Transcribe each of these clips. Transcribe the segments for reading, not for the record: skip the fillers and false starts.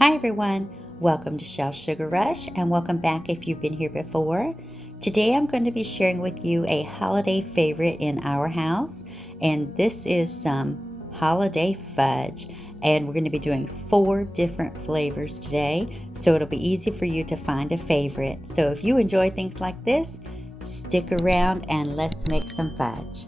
Hi everyone, welcome to Shell Sugar Rush and welcome back if you've been here before. Today I'm going to be sharing with you a holiday favorite in our house, and this is some holiday fudge, and we're going to be doing 4 different flavors today, so it'll be easy for you to find a favorite. So if you enjoy things like this, stick around and let's make some fudge.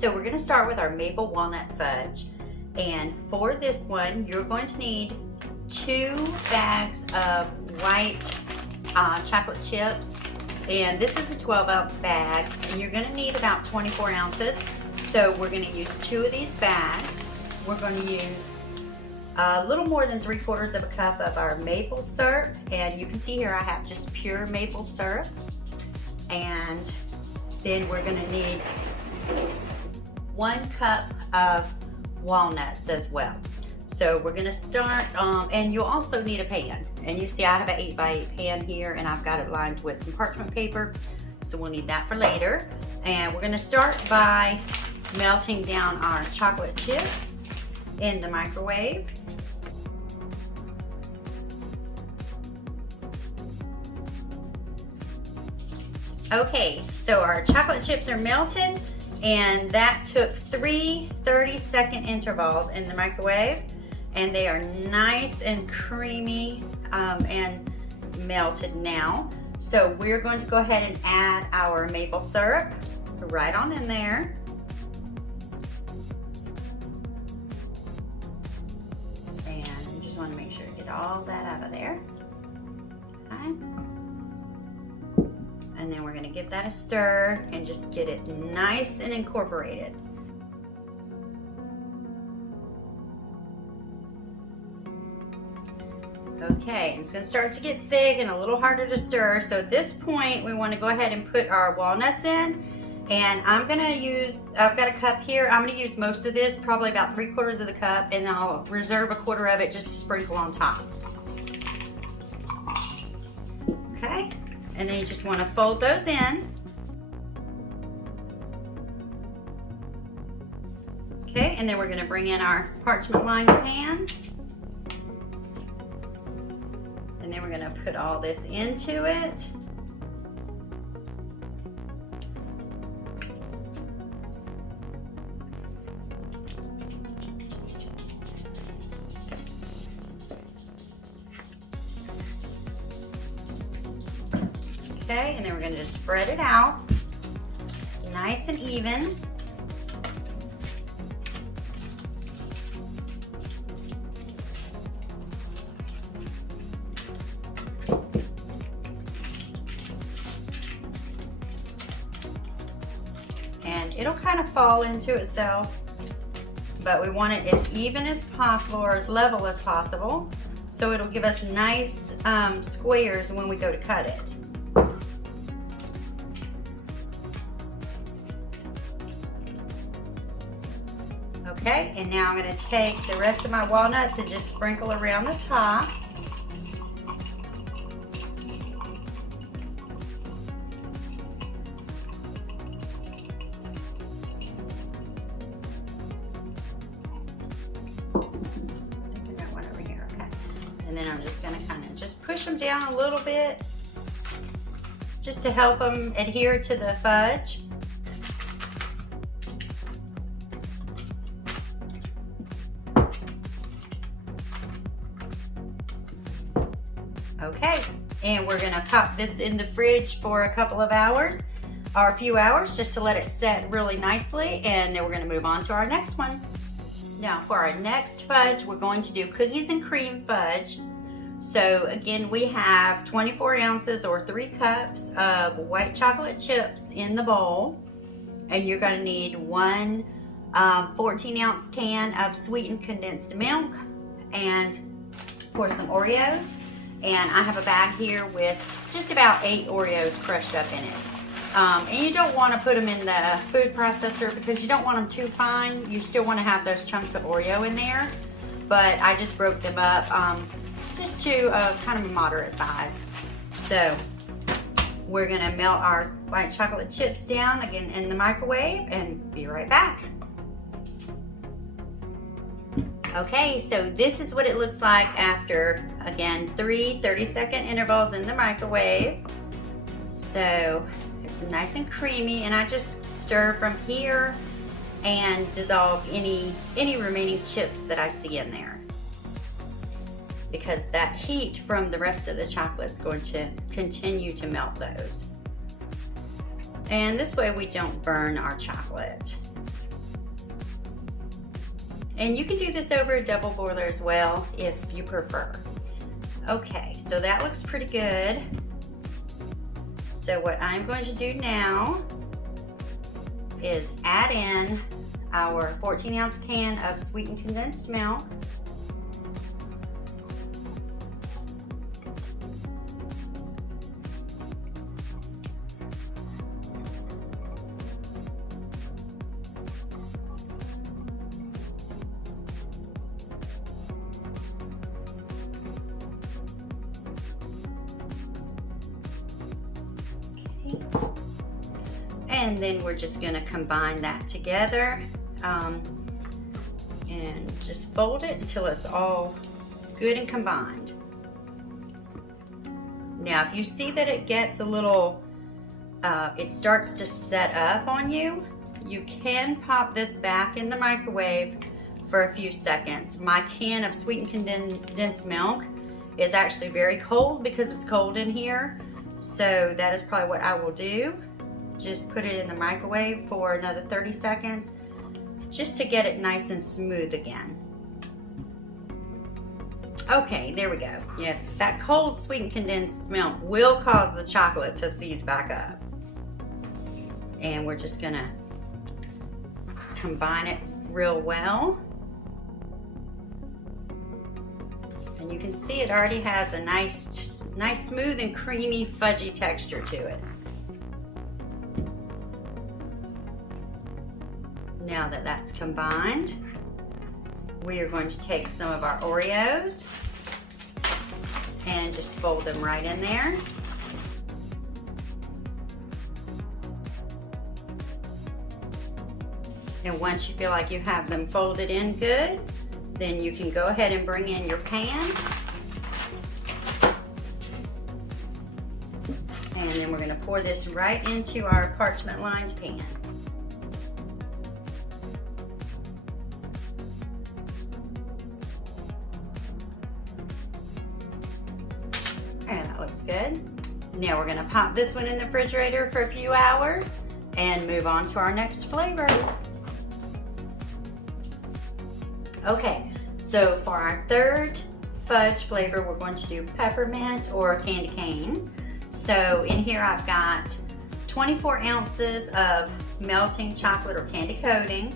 So we're going to start with our maple walnut fudge. And for this one, you're going to need 2 bags of white chocolate chips. And this is a 12-ounce bag. And you're going to need about 24 ounces. So we're going to use 2 of these bags. We're going to use a little more than 3/4 of a cup of our maple syrup. And you can see here I have just pure maple syrup. And then we're going to need 1 cup of walnuts as well. So we're going to start, and you'll also need a pan. And you see I have an 8x8 pan here, and I've got it lined with some parchment paper. So we'll need that for later. And we're going to start by melting down our chocolate chips in the microwave. Okay, so our chocolate chips are melted. And that took 3 30-second intervals in the microwave, and they are nice and creamy and melted now. So we're going to go ahead and add our maple syrup right on in there. And you just want to make sure to get all that out of there. Okay. And then we're going to give that a stir and just get it nice and incorporated. Okay, it's going to start to get thick and a little harder to stir. So at this point, we want to go ahead and put our walnuts in. And I'm going to use, I've got a cup here. I'm going to use most of this, probably about 3/4 of the cup. And I'll reserve 1/4 of it just to sprinkle on top. Okay. And then you just want to fold those in. Okay, and then we're going to bring in our parchment lined pan. And then we're going to put all this into it. Okay, and then we're going to just spread it out nice and even. And it'll kind of fall into itself, but we want it as even as possible or as level as possible, so it'll give us nice squares when we go to cut it. Okay, and now I'm going to take the rest of my walnuts and just sprinkle around the top. I think I got one over here, okay. And then I'm just going to kind of just push them down a little bit just to help them adhere to the fudge. Okay, and we're gonna pop this in the fridge for a couple of hours or a few hours just to let it set really nicely, and then we're gonna move on to our next one. Now for our next fudge, we're going to do cookies and cream fudge. So again, we have 24 ounces or 3 cups of white chocolate chips in the bowl, and you're gonna need 1 14-ounce can of sweetened condensed milk, and of course some Oreos. And I have a bag here with just about 8 Oreos crushed up in it. And you don't want to put them in the food processor because you don't want them too fine. You still want to have those chunks of Oreo in there. But I just broke them up just to kind of a moderate size. So we're going to melt our white chocolate chips down again in the microwave and be right back. Okay, so this is what it looks like after, again, 3 30-second intervals in the microwave. So it's nice and creamy, and I just stir from here and dissolve any remaining chips that I see in there, because that heat from the rest of the chocolate is going to continue to melt those. And this way we don't burn our chocolate. And you can do this over a double boiler as well if you prefer. Okay, so that looks pretty good. So what I'm going to do now is add in our 14-ounce can of sweetened condensed milk. And then we're just going to combine that together and just fold it until it's all good and combined. Now if you see that it gets a little, it starts to set up on you, you can pop this back in the microwave for a few seconds. My can of sweetened condensed milk is actually very cold because it's cold in here, so that is probably what I will do. Just put it in the microwave for another 30 seconds just to get it nice and smooth again. Okay, there we go. Yes, because that cold sweetened condensed milk will cause the chocolate to seize back up. And we're just gonna combine it real well. And you can see it already has a nice smooth and creamy fudgy texture to it. Now that that's combined, we are going to take some of our Oreos and just fold them right in there. And once you feel like you have them folded in good, then you can go ahead and bring in your pan. And then we're going to pour this right into our parchment lined pan. And that looks good. Now we're going to pop this one in the refrigerator for a few hours and move on to our next flavor. Okay, so for our third fudge flavor, we're going to do peppermint or candy cane. So in here I've got 24 ounces of melting chocolate or candy coating.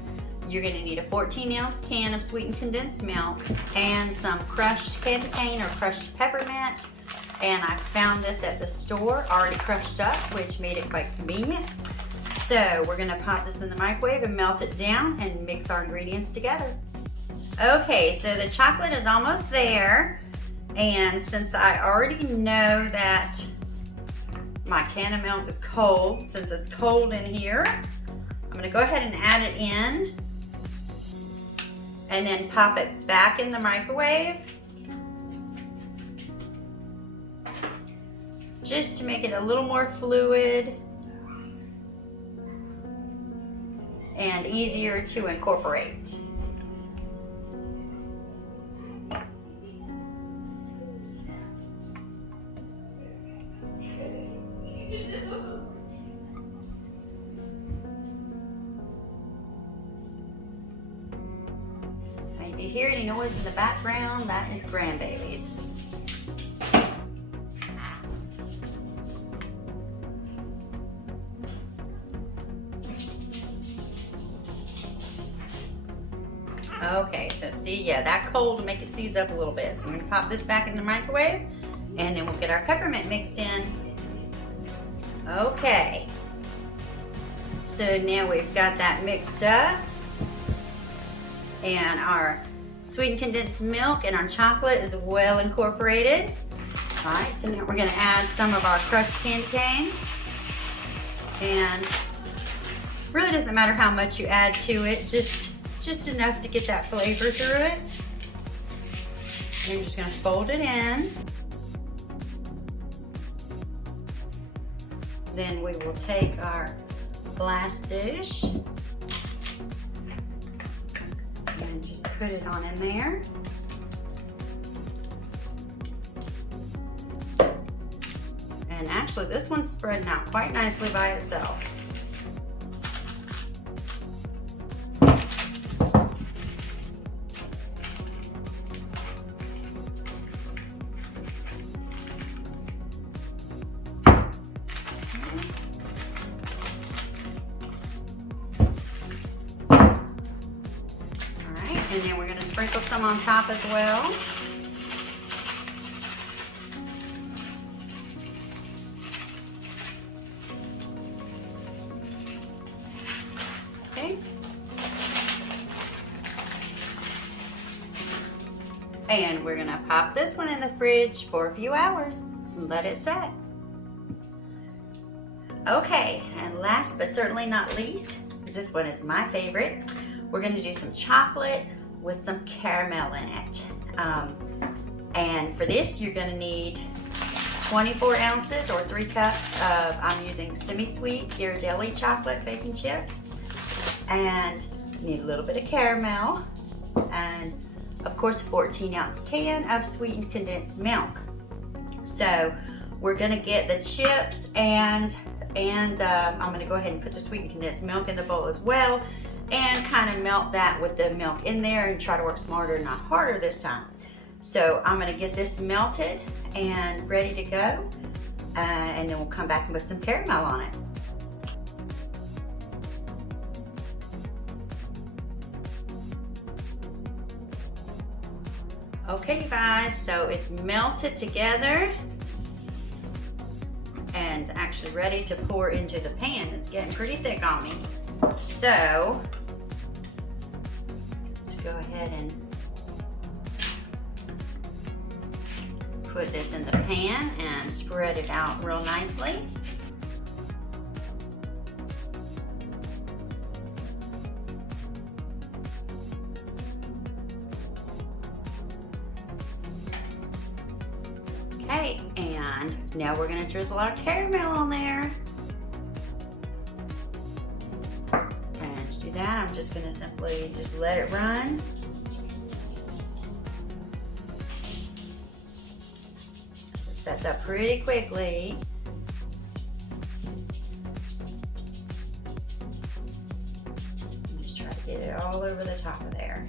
You're going to need a 14-ounce can of sweetened condensed milk and some crushed candy cane or crushed peppermint. And I found this at the store already crushed up, which made it quite convenient. So we're going to pop this in the microwave and melt it down and mix our ingredients together. Okay, so the chocolate is almost there, and since I already know that my can of milk is cold, since it's cold in here, I'm going to go ahead and add it in and then pop it back in the microwave just to make it a little more fluid and easier to incorporate. If you hear any noise in the background, that is grandbabies. Okay, so see, yeah, that cold will make it seize up a little bit. So I'm going to pop this back in the microwave, and then we'll get our peppermint mixed in. Okay, so now we've got that mixed up, and our sweetened condensed milk and our chocolate is well incorporated. All right, so now we're going to add some of our crushed candy cane, and really doesn't matter how much you add to it, just enough to get that flavor through it. You're just going to fold it in. Then we will take our glass dish and just put it on in there. And actually this one's spreading out quite nicely by itself. And then we're going to sprinkle some on top as well. Okay. And we're going to pop this one in the fridge for a few hours and let it set. Okay, and last but certainly not least, because this one is my favorite, we're going to do some chocolate with some caramel in it. And for this, you're going to need 24 ounces or 3 cups of, I'm using semi-sweet Ghirardelli chocolate baking chips. And you need a little bit of caramel. And of course, a 14-ounce can of sweetened condensed milk. So we're going to get the chips and I'm going to go ahead and put the sweetened condensed milk in the bowl as well. And kind of melt that with the milk in there and try to work smarter, not harder this time. So I'm going to get this melted and ready to go. And then we'll come back and put some caramel on it. Okay, you guys, so it's melted together and actually ready to pour into the pan. It's getting pretty thick on me. So let's go ahead and put this in the pan and spread it out real nicely. Okay, and now we're going to drizzle our caramel on there. That I'm just going to simply just let it run. It sets up pretty quickly. Just try to get it all over the top of there.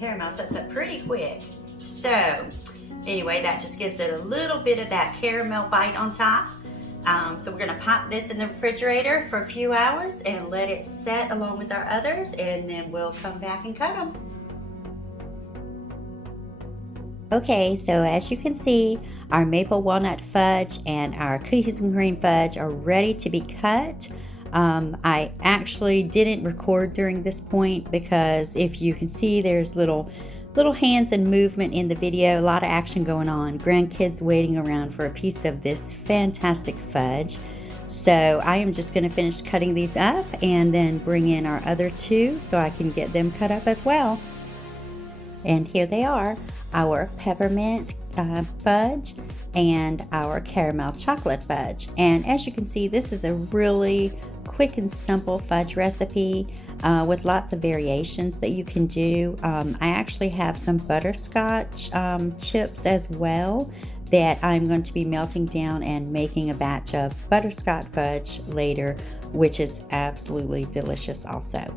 Caramel sets up pretty quick. So anyway, that just gives it a little bit of that caramel bite on top. So we're gonna pop this in the refrigerator for a few hours and let it set along with our others, and then we'll come back and cut them. Okay, so as you can see, our maple walnut fudge and our cookies and cream fudge are ready to be cut. I actually didn't record during this point because if you can see, there's little hands and movement in the video, a lot of action going on, grandkids waiting around for a piece of this fantastic fudge. So I am just going to finish cutting these up and then bring in our other two so I can get them cut up as well. And here they are, our peppermint fudge and our caramel chocolate fudge. And as you can see, this is a really quick and simple fudge recipe with lots of variations that you can do. I actually have some butterscotch chips as well that I'm going to be melting down and making a batch of butterscotch fudge later, which is absolutely delicious also.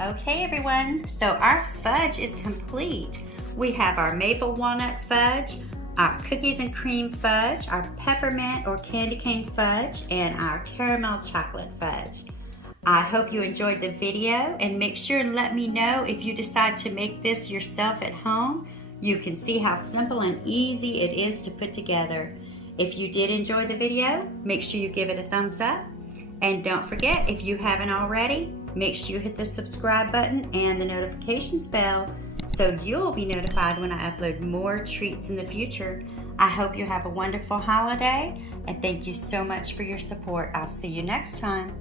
Okay everyone, so our fudge is complete. We have our maple walnut fudge, our cookies and cream fudge, our peppermint or candy cane fudge, and our caramel chocolate fudge. I hope you enjoyed the video, and make sure and let me know if you decide to make this yourself at home. You can see how simple and easy it is to put together. If you did enjoy the video, make sure you give it a thumbs up. And don't forget, if you haven't already, make sure you hit the subscribe button and the notifications bell so you'll be notified when I upload more treats in the future. I hope you have a wonderful holiday, and thank you so much for your support. I'll see you next time.